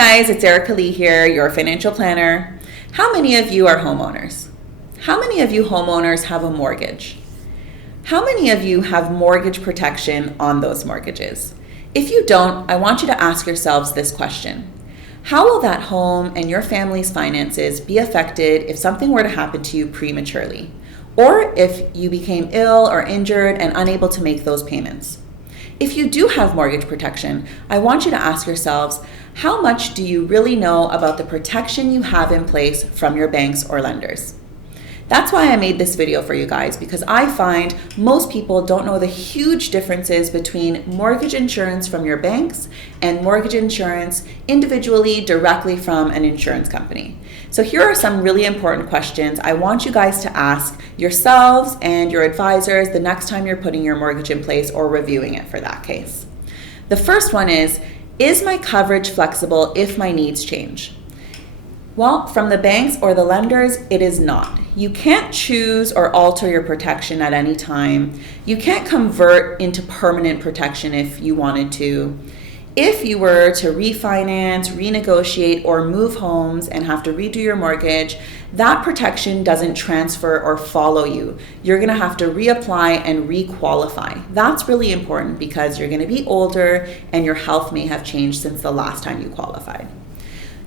guys, it's Erica Lee here, your financial planner. How many of you are homeowners? How many of you homeowners have a mortgage? How many of you have mortgage protection on those mortgages? If you don't, I want you to ask yourselves this question. How will that home and your family's finances be affected if something were to happen to you prematurely? Or if you became ill or injured and unable to make those payments? If you do have mortgage protection, I want you to ask yourselves, how much do you really know about the protection you have in place from your banks or lenders? That's why I made this video for you guys, because I find most people don't know the huge differences between mortgage insurance from your banks and mortgage insurance individually directly from an insurance company. So here are some really important questions I want you guys to ask yourselves and your advisors the next time you're putting your mortgage in place or reviewing it for that case. The first one is my coverage flexible if my needs change? Well, from the banks or the lenders, it is not. You can't choose or alter your protection at any time. You can't convert into permanent protection if you wanted to. If you were to refinance, renegotiate, or move homes and have to redo your mortgage, that protection doesn't transfer or follow you. You're gonna have to reapply and requalify. That's really important because you're gonna be older and your health may have changed since the last time you qualified.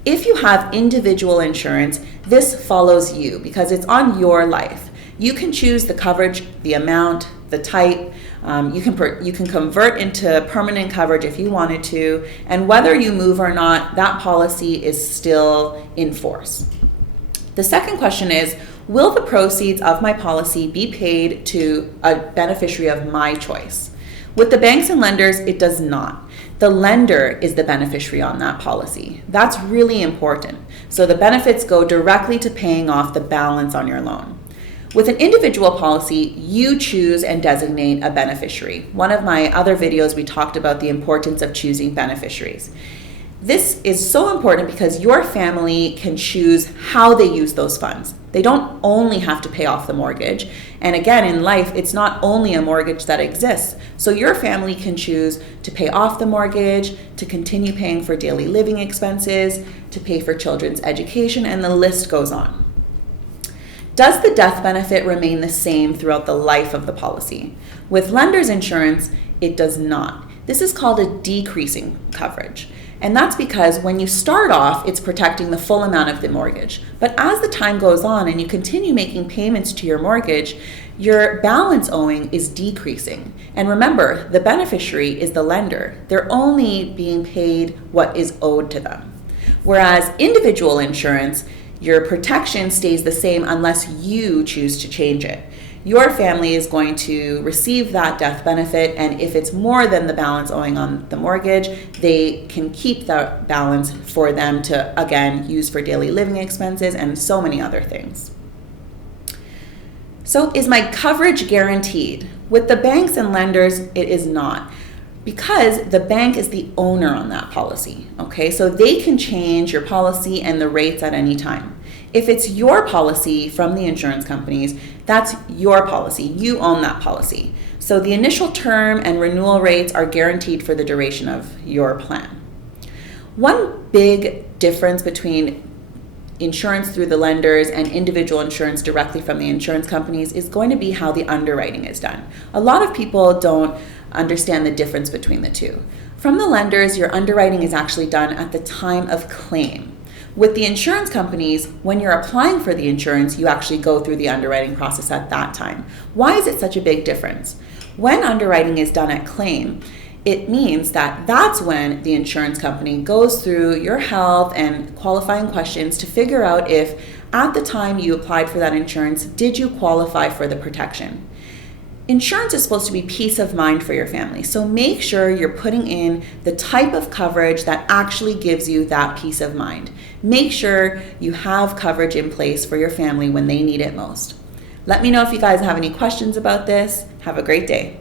If you have individual insurance, this follows you because it's on your life. You can choose the coverage, the amount, the type. You can convert into permanent coverage if you wanted to, and whether you move or not, that policy is still in force. The second question is, will the proceeds of my policy be paid to a beneficiary of my choice? With the banks and lenders, it does not. The lender is the beneficiary on that policy. That's really important. So the benefits go directly to paying off the balance on your loan. With an individual policy, you choose and designate a beneficiary. One of my other videos, we talked about the importance of choosing beneficiaries. This is so important because your family can choose how they use those funds. They don't only have to pay off the mortgage. And again, in life, it's not only a mortgage that exists. So your family can choose to pay off the mortgage, to continue paying for daily living expenses, to pay for children's education, and the list goes on. Does the death benefit remain the same throughout the life of the policy? With lender's insurance, it does not. This is called a decreasing coverage. And that's because when you start off, it's protecting the full amount of the mortgage. But as the time goes on and you continue making payments to your mortgage, your balance owing is decreasing. And remember, the beneficiary is the lender. They're only being paid what is owed to them. Whereas individual insurance, your protection stays the same unless you choose to change it. Your family is going to receive that death benefit, and if it's more than the balance owing on the mortgage, they can keep that balance for them to, again, use for daily living expenses and so many other things. So is my coverage guaranteed? With the banks and lenders, it is not, because the bank is the owner on that policy, okay? So they can change your policy and the rates at any time. If it's your policy from the insurance companies, that's your policy. You own that policy. So the initial term and renewal rates are guaranteed for the duration of your plan. One big difference between insurance through the lenders and individual insurance directly from the insurance companies is going to be how the underwriting is done. A lot of people don't understand the difference between the two. From the lenders, your underwriting is actually done at the time of claim. With the insurance companies, when you're applying for the insurance, you actually go through the underwriting process at that time. Why is it such a big difference? When underwriting is done at claim, it means that that's when the insurance company goes through your health and qualifying questions to figure out if at the time you applied for that insurance, did you qualify for the protection? Insurance is supposed to be peace of mind for your family, so make sure you're putting in the type of coverage that actually gives you that peace of mind. Make sure you have coverage in place for your family when they need it most. Let me know if you guys have any questions about this. Have a great day.